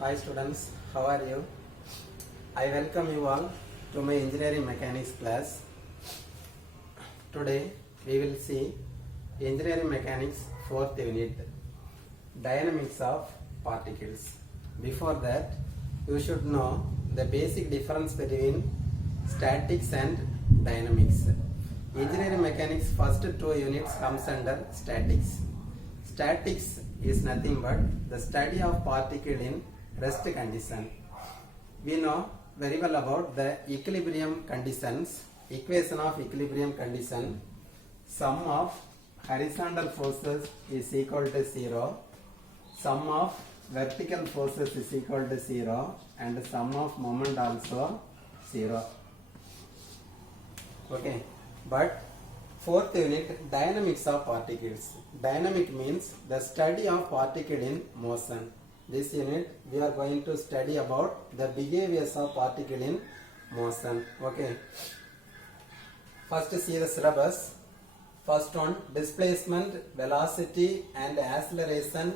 Hi students, how are you? I welcome you all to my engineering mechanics class. Today we will see engineering mechanics 4th unit, dynamics of particles. Before that, you should know the basic difference between statics and dynamics. Engineering mechanics first 2 units comes under statics. Statics is nothing but the study of particle in rest condition. We know very well about the equilibrium conditions, equation of equilibrium condition. Sum of horizontal forces is equal to 0, sum of vertical forces is equal to 0, and sum of moment also 0. Okay, but 4th unit, dynamics of particles. Dynamic means the study of particle in motion. This unit we are going to study about the behaviors of particle in motion. Okay. First see the syllabus. First one, displacement, velocity and acceleration,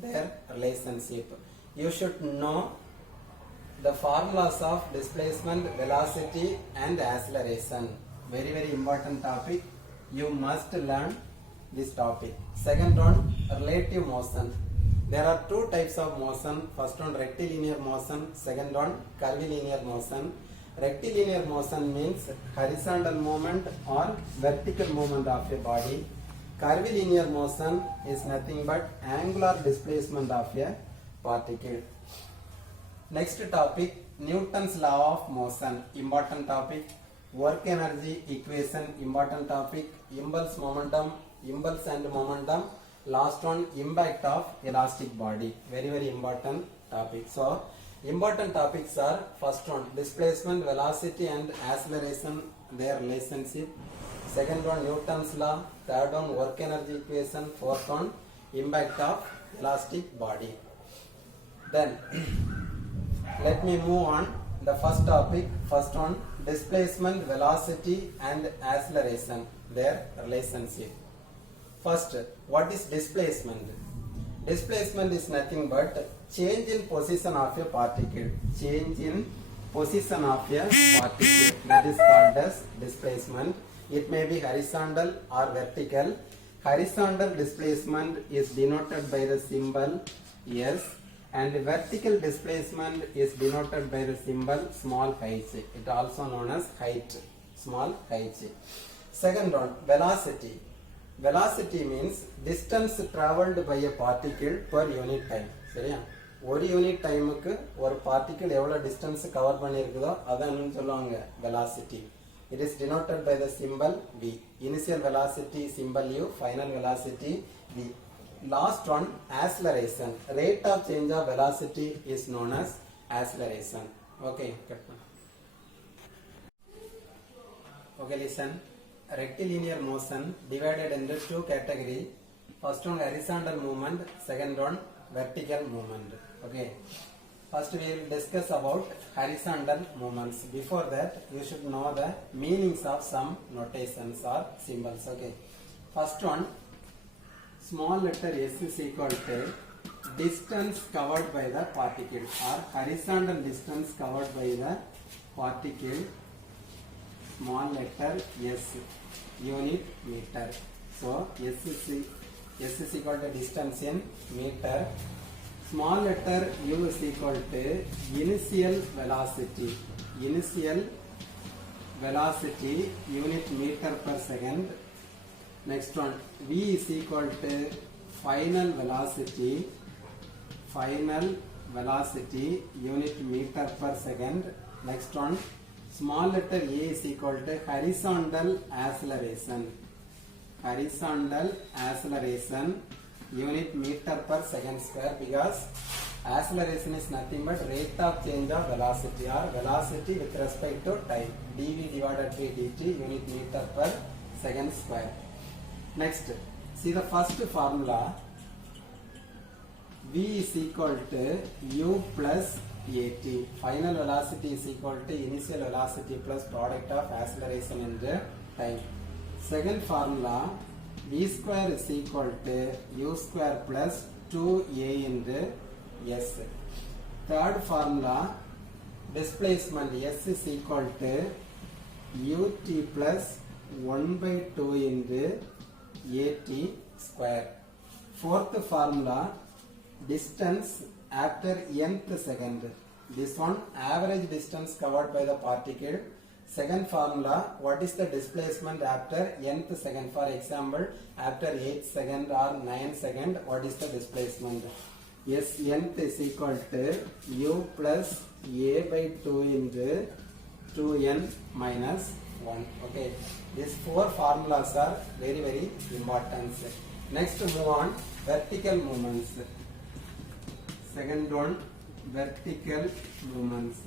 their relationship. You should know the formulas of displacement, velocity and acceleration. Very important topic. You must learn this topic. Second one, relative motion. There are 2 types of motion. First one, rectilinear motion. Second one, curvilinear motion. Rectilinear motion means horizontal movement or vertical movement of a body. Curvilinear motion is nothing but angular displacement of a particle. Next topic, Newton's law of motion. Important topic. Work energy equation, important topic. Impulse momentum, impulse and momentum. Last one, impact of elastic body. Very important topic. So important topics are, first one, displacement, velocity and acceleration, their relationship. Second one, Newton's law. Third one, work energy equation. Fourth one, impact of elastic body. Then let me move on. The first topic, first one, displacement, velocity and acceleration, their relationship. First, what is displacement? Displacement is nothing but change in position of a particle. Change in position of a particle, that is called as displacement. It may be horizontal or vertical. Horizontal displacement is denoted by the symbol S, and vertical displacement is denoted by the symbol small h. It also known as height, small h. Second one, velocity. Velocity means distance traveled by a particle per unit time. சரியா? ஒரு unit டைமுக்கு ஒரு particle எவ்வளவு distance cover பண்ணியிருக்குதோ அதான் சொல்லுவாங்க velocity. It is denoted by the symbol v. Initial velocity symbol u, final velocity v. Last one, acceleration. Rate of change of velocity is known as acceleration. Okay. Okay, listen. Rectilinear motion divided into 2 categories. First one, horizontal movement. Second one, vertical movement. Okay. First we will discuss about horizontal movements. Before that, you should know the meanings of some notations or symbols. Okay. First one, small letter s is equal to distance covered by the particle or horizontal distance covered by the particle, small letter s, unit meter. So s is equal to distance in meter. Small letter u is equal to initial velocity. Initial velocity, unit meter per second. Next one, v is equal to final velocity. Final velocity, unit meter per second. Next one, small letter a is equal to horizontal acceleration. Horizontal acceleration, unit meter per second square, because acceleration is nothing but rate of change of velocity or velocity with respect to time. dv divided by dt, unit meter per second square. Next, see the first formula. V is equal to u plus at. Final velocity is equal to initial velocity plus product of acceleration and time. Second formula, v square is equal to u square plus 2a into s. Third formula, displacement S is equal to ut plus 1 by 2 into at square. Fourth formula, distance after nth second. This one, average distance covered by the particle. Second formula, what is the displacement after nth second? For example, after 8 second or 9 second, what is the displacement? Yes, nth is equal to u plus a by 2 into 2n minus 1. Okay, these four formulas are very important. Next, move on vertical movements. Second one, vertical movements.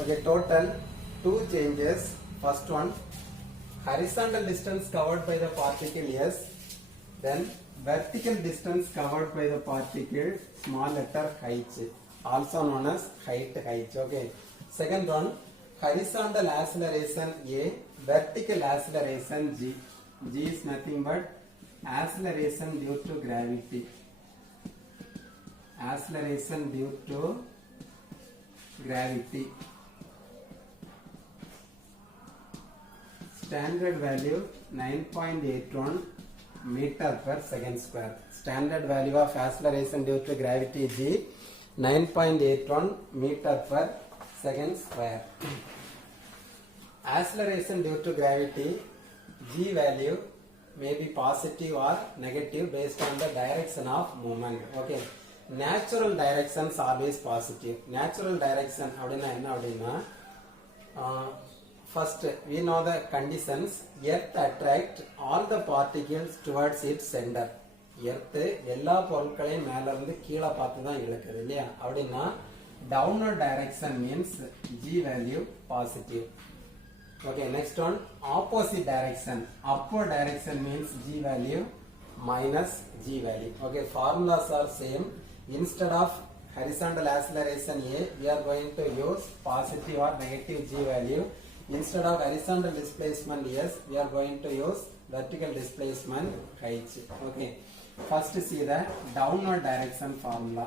Okay, total 2 changes. First one, horizontal distance covered by the particle S, then vertical distance covered by the particle small letter h, also known as height h. Okay. Second one, horizontal acceleration A, vertical acceleration G. G is nothing but acceleration due to gravity. Acceleration due to gravity. Standard value 9.81 meter per second square. Standard value of acceleration due to gravity G 9.81 meter per second square. Acceleration due to gravity G value may be positive or negative based on the direction of movement. Okay. Natural directions always positive. Natural direction அப்படினா என்ன அப்படினா first we know the conditions. Earth attract all the particles towards its center. Earth எல்லா பொருட்களையும் மேல இருந்து கீழ பார்த்து தான் இழுக்குது இல்லையா? அப்படினா downward direction means G value positive. Okay, next one, opposite direction. Upward direction means G value minus G value. Okay, formulas are same. Instead of horizontal acceleration A, we are going to use positive or negative G value. Instead of horizontal displacement S, we are going to use vertical displacement H. Okay, first see the downward direction formula.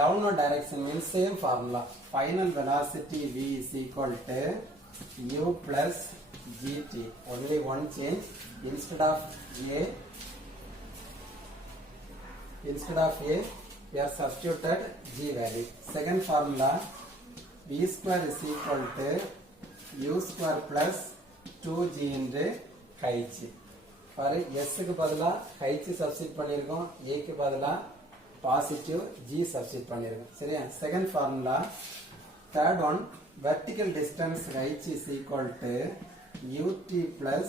Downward direction means same formula. Final velocity V is equal to u plus gt. Only one change. Instead of A, we have substituted G value. Second formula, V square is equal to u square plus 2G into H. For S க்கு பதிலா H substitute பண்ணிருக்கோம், A க்கு பதிலா positive G substitute பண்ணிருக்கோம். சரியா? Second formula, third one, vertical distance H is equal to ut plus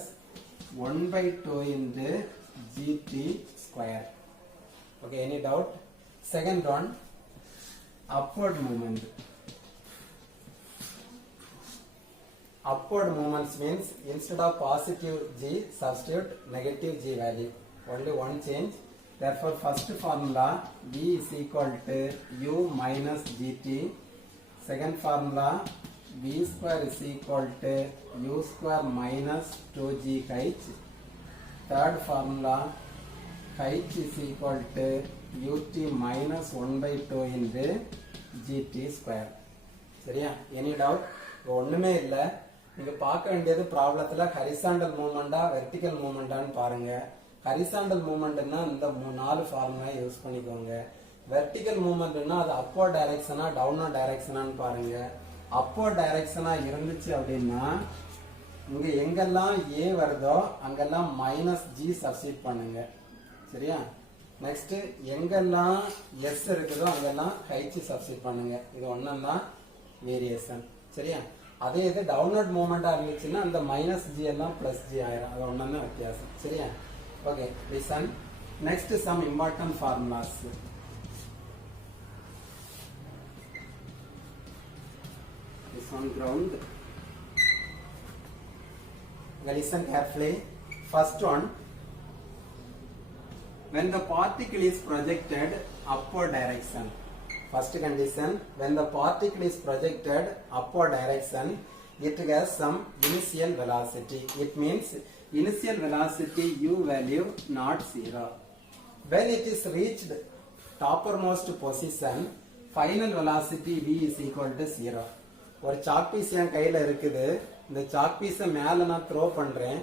1 by 2 into gt square. Okay, any doubt? Second one, upward movement. Upward movements means instead of positive G, substitute negative G value. Only one change. Therefore, first formula V is equal to u minus gt. Second formula, V square is equal to u square minus 2gh. Third formula, h is equal to ut minus 1 by 2 into gt square. சரியா? Any doubt? ஒண்ணுமே இல்லை. நீங்க பார்க்க வேண்டியது ப்ராப்ளத்துல horizontal மூவ்மெண்டா vertical மூவ்மெண்டான்னு பாருங்க. Horizontal மூவ்மெண்ட்னா இந்த 4 formula use பண்ணிக்கோங்க. Vertical மூவ்மெண்ட்னா அது அப்வர்ட் டைரக்ஷனா டவுன்வர்ட் டைரக்ஷனான்னு பாருங்க. அப்வர்ட் டைரக்ஷனா இருந்துச்சு அப்படின்னா இங்க எங்கெல்லாம் A வருதோ அங்கெல்லாம் மைனஸ் G சப்ஸ்டிட் பண்ணுங்க. சரியா? நெக்ஸ்ட் எங்கெல்லாம் S இருக்குதோ அங்கெல்லாம் H சப்ஸ்டிட் பண்ணுங்க. இது ஒண்ணுதான் வேரியேஷன். சரியா? அதே இது டவுன்வர்ட் மூவ்மெண்டா இருந்துச்சுன்னா அந்த மைனஸ் G எல்லாம் பிளஸ் G ஆயிரும். அது ஒண்ணுதான் வித்தியாசம். சரியா? Okay, listen. Next, some important formulas. This one ground. Listen carefully. First one, when the particle is projected upward direction. First condition, when the particle is projected upward direction, it has some initial velocity. It means initial velocity u value not 0. When it is reached toppermost position, final velocity v is equal to 0. ஒரு chalk piece என் கையில இருக்குது. இந்த chalk பீஸை மேல நான் throw பண்றேன்.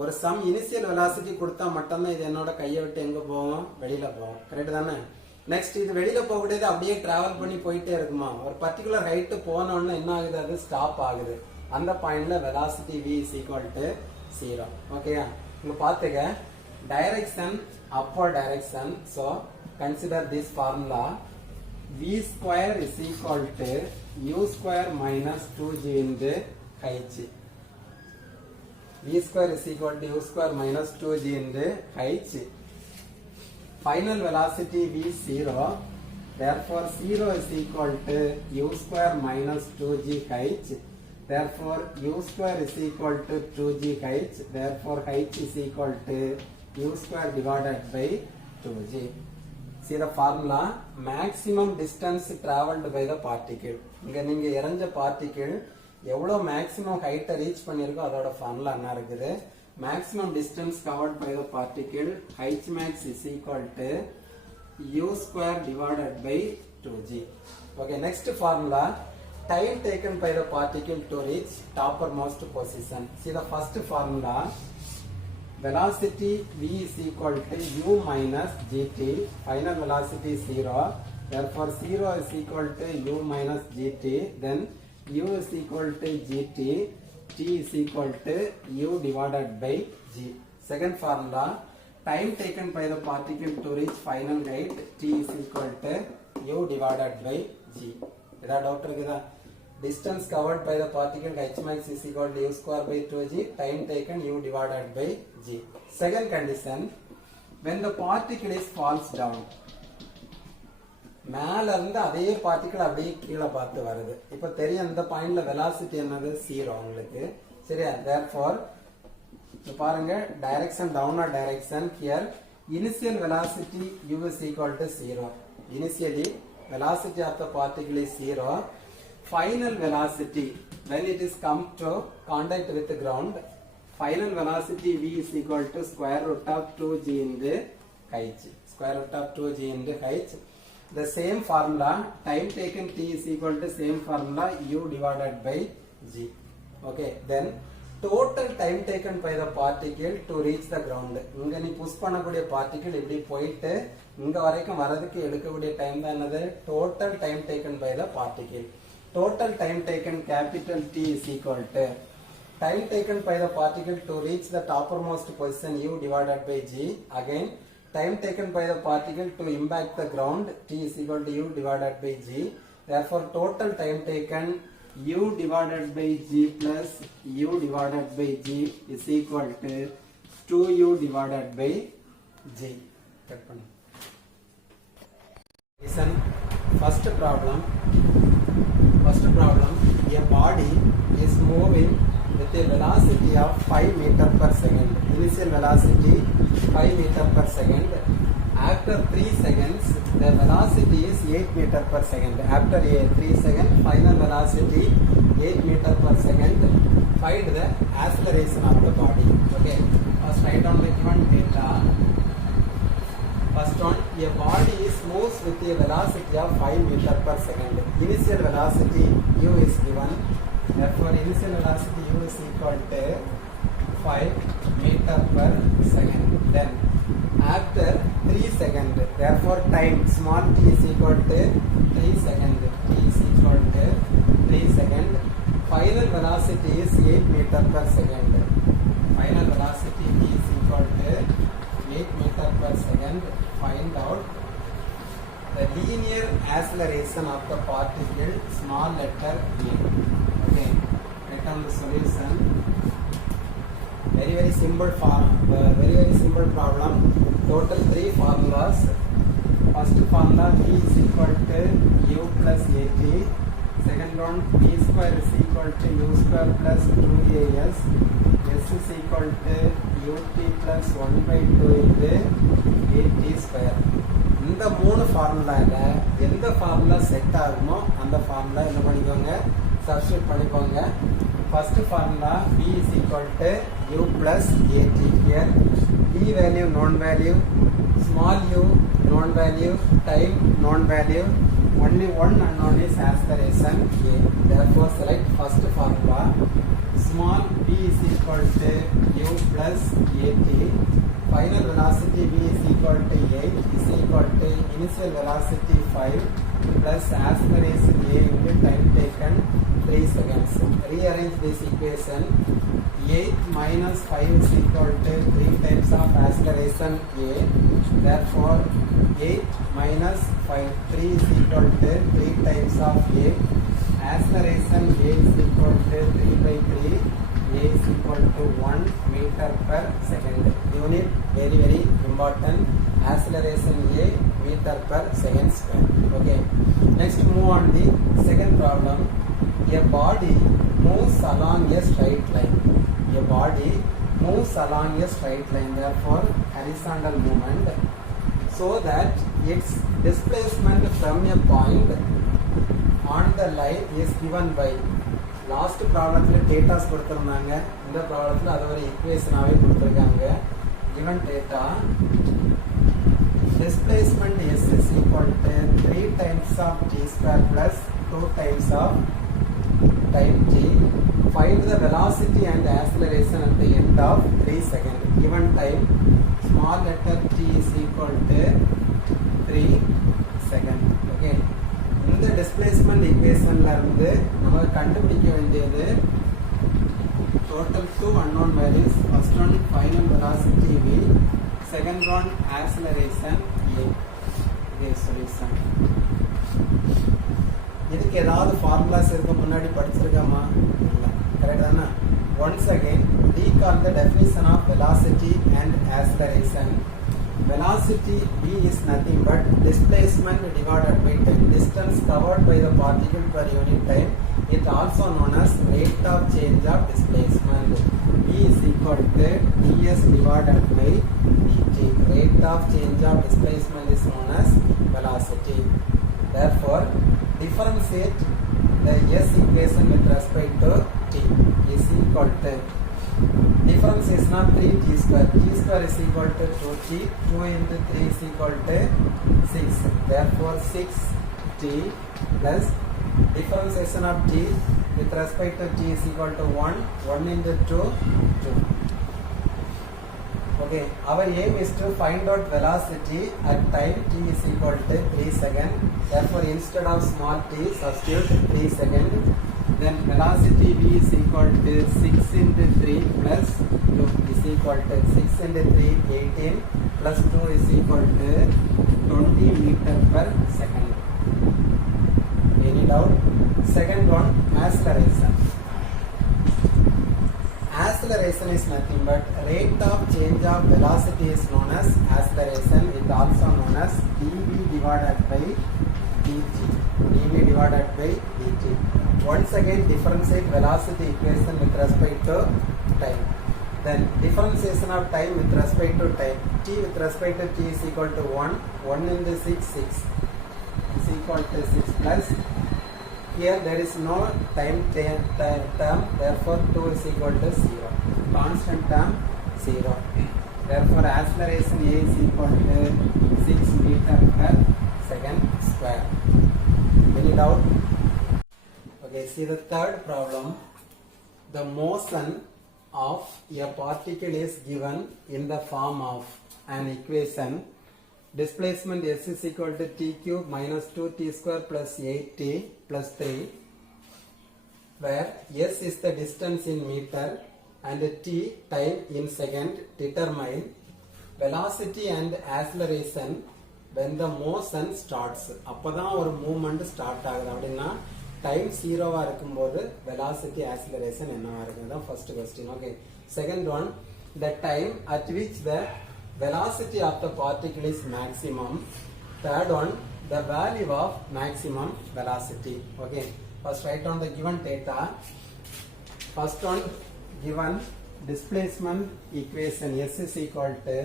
ஒரு some initial velocity கொடுத்தா மட்டும்தான் இது என்னோட கையை விட்டு எங்க போகும், வெளியில போகும். கரெக்ட் தானே? நெக்ஸ்ட் இது வெளியில போகக்கூடியது அப்படியே டிராவல் பண்ணி போயிட்டே இருக்குமா, ஒரு பர்டிகுலர் ஹைட் போன உடனே என்ன ஆகுது, அது ஸ்டாப் ஆகுது. அந்த பாயிண்ட்ல velocity v is equal to 0. ஓகேயா? இங்க பாத்துங்க, direction upward direction. So consider this formula, v square is equal to u square minus 2g into h. v square is equal to u square minus 2g into h. Final velocity v is 0. Therefore 0 is equal to u square minus 2g h. Therefore u square is equal to 2g h. Therefore h is equal to u square divided by 2g. See the formula, maximum distance traveled by the particle. இங்க நீங்க எறிஞ்ச particle எவ்வளவு maximum ஹைட்டை reach பண்ணிருக்கோ அதோட formula என்ன இருக்குது, maximum distance covered by the particle h max is equal to u square divided by 2g. Okay, next formula, time taken by the particle to reach toppermost position. See the first formula, velocity v is equal to u minus gt. Final velocity is 0. Therefore 0 is equal to u minus gt. Then u is equal to gt. T is equal to u divided by g. Second formula, time taken by the particle to reach final height t is equal to u divided by g. Is that doubt இருக்குதா? Distance covered by the particle h max is equal to u square by 2g. Time taken u divided by g. Second condition, when the particle is falls down, மேல இருந்து அதே particle அப்படியே கீழே பார்த்து வருது. இப்ப தெரியும் இந்த பாயிண்ட்ல வெலாசிட்டி என்னது, 0 உங்களுக்கு. சரியா? therefore பாருங்க, direction downward direction. Here initial velocity u is equal to 0. Initially velocity of the particle is 0. Final velocity when it is come to contact with the ground, final velocity v is equal to square root of 2g into h. Square root of 2g into h. The same formula, time taken t is equal to same formula u divided by g. Okay, then total time taken by the particle to reach the ground. இங்க நீ push பண்ணக்கூடிய particle இப்படி போயிட்டு இங்க வரைக்கும் வரதுக்கு எடுக்கக்கூடிய time தான் என்னது, total time taken by the particle. Total time taken capital T is equal to time taken by the particle to reach the toppermost position u divided by g. Again, time taken by the particle to impact the ground t is equal to u divided by g. Therefore total time taken u divided by g plus u divided by g is equal to 2u divided by g. Listen, first problem, a body is moving with a velocity of 5 meter per second. Initial velocity 5 meter per second. After 3 seconds, the velocity is 8 meter per second. After 3 seconds, final velocity 8 meter per second. Find the acceleration of the body. Okay, first write down the given data. First one, a body is moves with a velocity of 5 meter per second. Initial velocity u is given. Therefore, initial velocity u is equal to 5 meter per second. Then, after 3 seconds, therefore time small t is equal to 3 seconds. T is equal to 3 seconds. Final velocity is 8 meter per second. Final velocity t is equal to 8 meter per second. Find out the linear acceleration of the particle, small letter a. Okay, write down the solution. Very simple very simple problem. Total 3 formulas. First formula, v is equal to u plus at. Second one, v square is equal to u square plus 2as. S is equal to ut plus 1 by 2 into at square. இந்த மூணு ஃபார்முலால எந்த formula set ஆகுமோ அந்த formula என்ன பண்ணிக்கோங்க, substitute பண்ணிக்கோங்க. first formula b is equal to u plus at. Here b value known value, small u known value, time known value, only one unknown is acceleration a. Therefore select first formula. Small b is equal to u plus at. Final velocity v is equal to 8 is equal to initial velocity 5 plus acceleration a into time taken 3 seconds. Rearrange this equation. 8 minus 5 is equal to 3 times of acceleration a. Therefore 8 minus 5, 3 is equal to 3 times of a. Acceleration a is equal to 3 by 3. A is equal to 1 meter per second. Unit very important. Acceleration A meter per second square. Okay. Next move on the second problem. A body moves along a straight line. A body moves along a straight line. Therefore horizontal movement. So that its displacement from a point on the line is given by last ப்ராப்ளத்தில் datas கொடுத்துருந்தாங்க. இந்த ப்ராப்ளத்தில் அது ஒரு ஈக்குவேஷனாகவே கொடுத்துருக்காங்க. given data displacement s is equal to 3 times of t square plus 2 times of time t. Find the velocity and acceleration at the end of 3 seconds. Given time small letter t is equal to 3 seconds. Okay. இந்த displacement ஈக்குவேஷன்ல இருந்து நம்ம கண்டுபிடிக்க வேண்டியது total two unknown values. First one final velocity v, second one acceleration a. இதே solution. இதுக்கு ஏதாவது formulas இருக்க முன்னாடி படிச்சிருக்கோமா? இல்ல. கரெக்ட் தானே? Once again recall the definition of velocity and acceleration. Velocity v is nothing but displacement divided by time. Distance covered by the particle per unit time. It also known as rate of change of displacement. V is equal to ds divided by dt. Rate of change of displacement is known as velocity. Therefore, differentiate the s equation with respect to t is equal to differentiation of 3t square. T square is equal to 2t. 2 into 3 is equal to 6. Therefore 6t plus differentiation of t with respect to t is equal to 1. 1 into 2, 2. Okay, our aim is to find out velocity at time t is equal to 3 seconds. Therefore instead of small t substitute 3 seconds. Then velocity v is equal to 6 into 3 plus 2 is equal to 6 into 3 18 plus 2 is equal to 20 meter per second. Any doubt? Second one, acceleration. Acceleration is nothing but rate of change of velocity is known as acceleration. It also known as dv divided by dt. dv divided by dt. Once again differentiate velocity equation with respect to time. Then differentiation of time with respect to time. T with respect to t is equal to 1. 1 into 6, 6 is equal to 6 plus. Here there is no time term. Therefore 2 is equal to 0. Constant term 0. Therefore acceleration a is equal to 6 meter per second square. Any doubt? Okay, see the third problem. The motion of a particle is given in the form of an equation. Displacement s is equal to t cube minus 2t square plus 8t plus 3, where s is the distance in meter and t time in second. Determine velocity and acceleration when the motion starts. அப்பதான் ஒரு movement start ஆகுது அப்படின்னா time ஜீரோவா இருக்கும்போது velocity acceleration என்னவா இருக்குன்னு தான் first question. Okay, second one, the time at which the velocity of the particle is maximum. Third one, the value of maximum velocity. Okay, first write down the given data. First one, given displacement equation s is equal to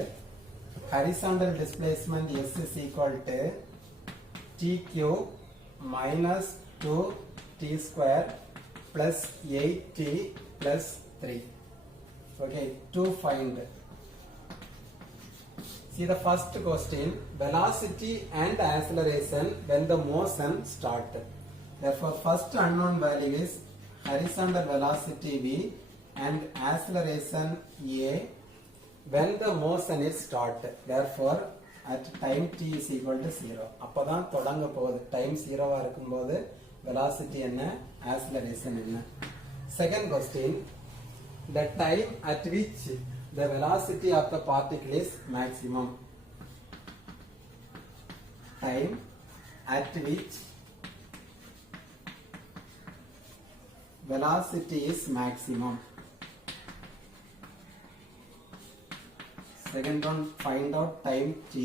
horizontal displacement s is equal to t cube minus 2t square plus 8t plus 3. Okay, to find. See the first question, velocity and acceleration when the motion start. Therefore, first unknown value is horizontal velocity v and acceleration a when the motion is start. Therefore, at time t is equal to 0. அப்பதான் தொடங்க போகுது. Time 0 இருக்கும்போது velocity என்ன, acceleration என்ன. Second question, the time at which the velocity of the particle is maximum. Time at which velocity is maximum. Second one, find out time t.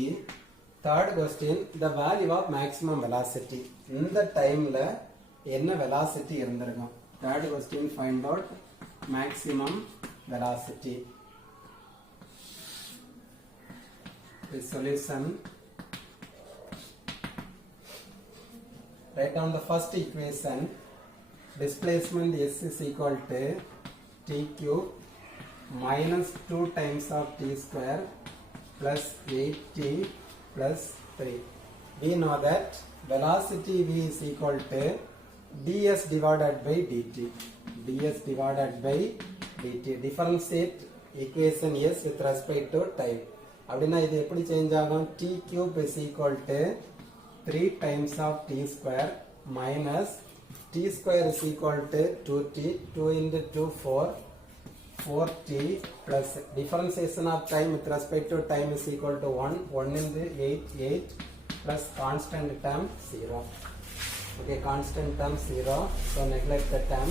Third question, the value of maximum velocity. இந்த டைம்ல என்ன velocity இருந்திருக்கும். Third question, find out maximum velocity. The solution. Write down the first equation. Displacement s is equal to t cube minus 2 times of t square plus 8t plus 3. We know that velocity v is equal to ds divided by dt. ds divided by dt. Differentiate equation s with respect to time. அப்படின்னா இது எப்படி change ஆகும்? t cube is equal to 3 times of t square minus t square is equal to 2t. 2 into 2 4. 4t plus differentiation of time with respect to time is equal to 1. 1 into 8 8 plus constant term 0. Okay, constant term 0. So neglect the term.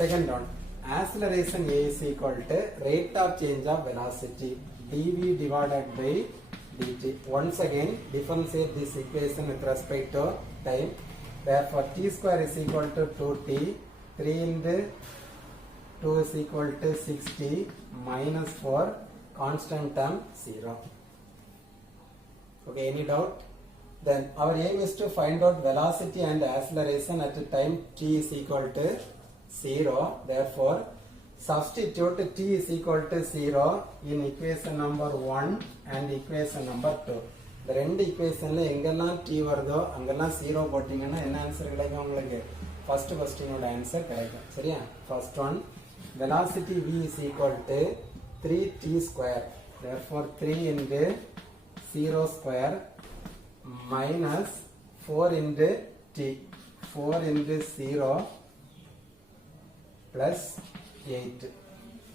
Second one, acceleration a is equal to rate of change of velocity dv divided by dt. Once again, differentiate this equation with respect to time. Therefore, t square is equal to 2t. 3 into 2 is equal to 60 minus 4 constant term 0. Okay, any doubt? Then our aim is to find out velocity and acceleration at the time t is equal to 0. Therefore, substitute t is equal to 0 in equation number 1 and equation number 2. இந்த ரெண்டு equationல எங்கெல்லாம் t வருதோ அங்கெல்லாம் 0 போட்டீங்கன்னா என்ன answer கிடைக்கும் உங்களுக்கு? First क्वेश्चनோட answer கிடைக்கும். சரியா? First one, velocity v is equal to 3t square. Therefore 3 into 0 square minus 4 into t. 4 into 0 plus 8.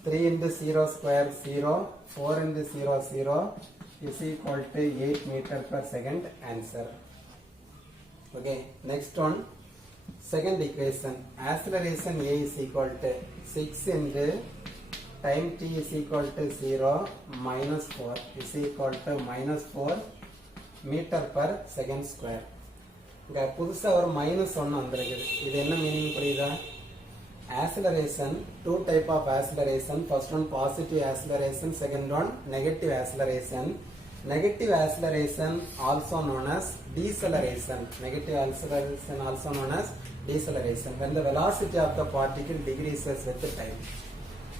3 into 0 square 0. 4 into 0 0 is equal to 8 meter per second. Answer. Okay, next one. Second equation, acceleration a is equal to 6 into time t is equal to 0 minus 4 is equal to minus 4 meter per second square. இங்க புதுசா ஒரு minus 1 வந்திருக்குது. இது என்ன meaning புரியுதா? Acceleration, two type of acceleration. First one positive acceleration, second one negative acceleration. Negative acceleration also known as deceleration. Negative acceleration also known as deceleration. When the velocity of the particle decreases with the time.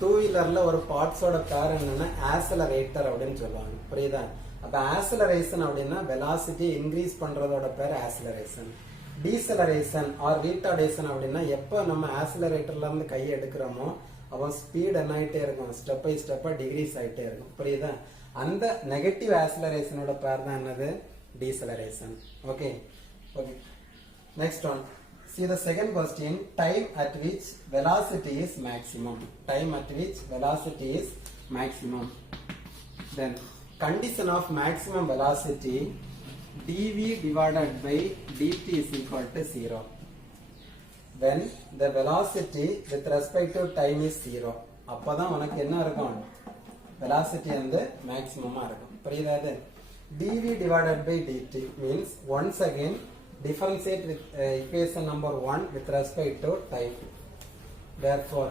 Two wheelerல ஒரு பார்ட்ஸோட பேர் என்னன்னா accelerator அப்படின்னு சொல்லுவாங்க. புரியுதா? அப்ப acceleration அப்படின்னா velocity increase பண்றதோட பேர் acceleration. Deceleration or retardation அப்படின்னா எப்ப நம்ம acceleratorல இருந்து கை எடுக்கிறோமோ அப்ப ஸ்பீட் என்ன ஆயிட்டே இருக்கும், ஸ்டெப் பை ஸ்டெப்பா டிகிரீஸ் ஆயிட்டே இருக்கும். புரியுதா? அந்த நெகட்டிவ் ஆக்சிலரேஷனோட பேர் தான் என்னது? Deceleration. Okay okay, next one. See the second question, time at which velocity is maximum. Time at which velocity is maximum. Then condition of maximum velocity dv divided by dt is equal to 0. When the velocity with respect to time is 0. அப்பதான் உனக்கு என்ன இருக்கும்? velocity வந்து maximum இருக்கும். புரியுதா? இது dv divided by dt means once again differentiate with equation number 1 with respect to time. Therefore,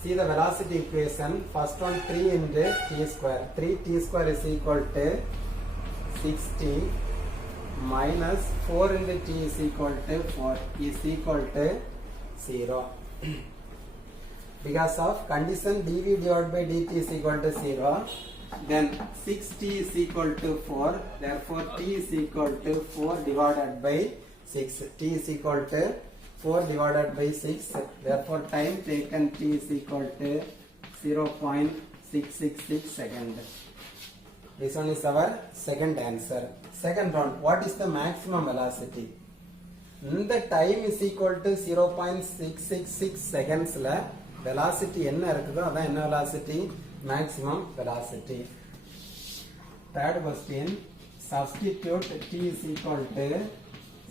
see the velocity equation. First one 3 into t square. 3t square is equal to 60 minus 4 into t is equal to 4 is equal to 0. Because of condition dv divided by dt is equal to 0, then 6t is equal to 4, therefore t is equal to 4 divided by 6. T is equal to 4 divided by 6, therefore time taken t is equal to 0.666 second. This one is our second answer. Second round, what is the maximum velocity? The time is equal to 0.666 seconds la velocity enna irukudho adha enna velocity? Maximum velocity. Third question, substitute t is equal to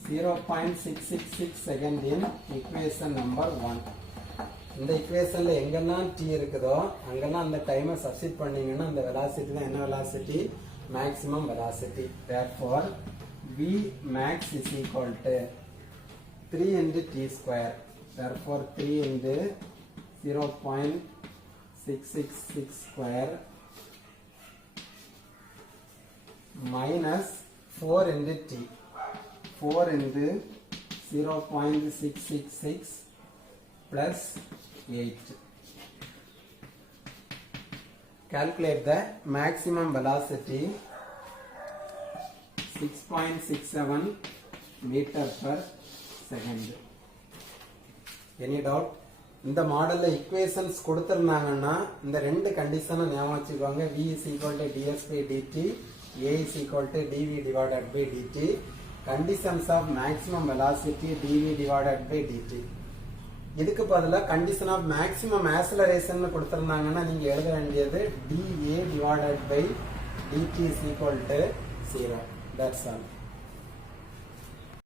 0.666 second in equation number 1. இந்த equationல எங்கெல்லாம் t இருக்குதோ அங்கெல்லாம் அந்த டைமை substitute பண்ணீங்கன்னா அந்த velocity தான் என்ன velocity? Maximum velocity. Therefore v max is equal to 3 into t square. Therefore 3 into 0.666 square minus 4 into t. 4 into 0.666 plus 8. Calculate the maximum velocity 6.67 meter per second. Any doubt? இந்த மாடல்ல equations கொடுத்திருந்தாங்கன்னா இந்த ரெண்டு கண்டிஷனை ஞாபகம் வச்சுக்கோங்க. v is equal to ds by dt, a is equal to dv divided by dt. Conditions of maximum velocity dv divided by dt. இதுக்கு பதிலா condition of maximum acceleration கொடுத்திருந்தாங்கன்னா நீங்க எழுத வேண்டியது dA divided by dt is equal to 0. That's all.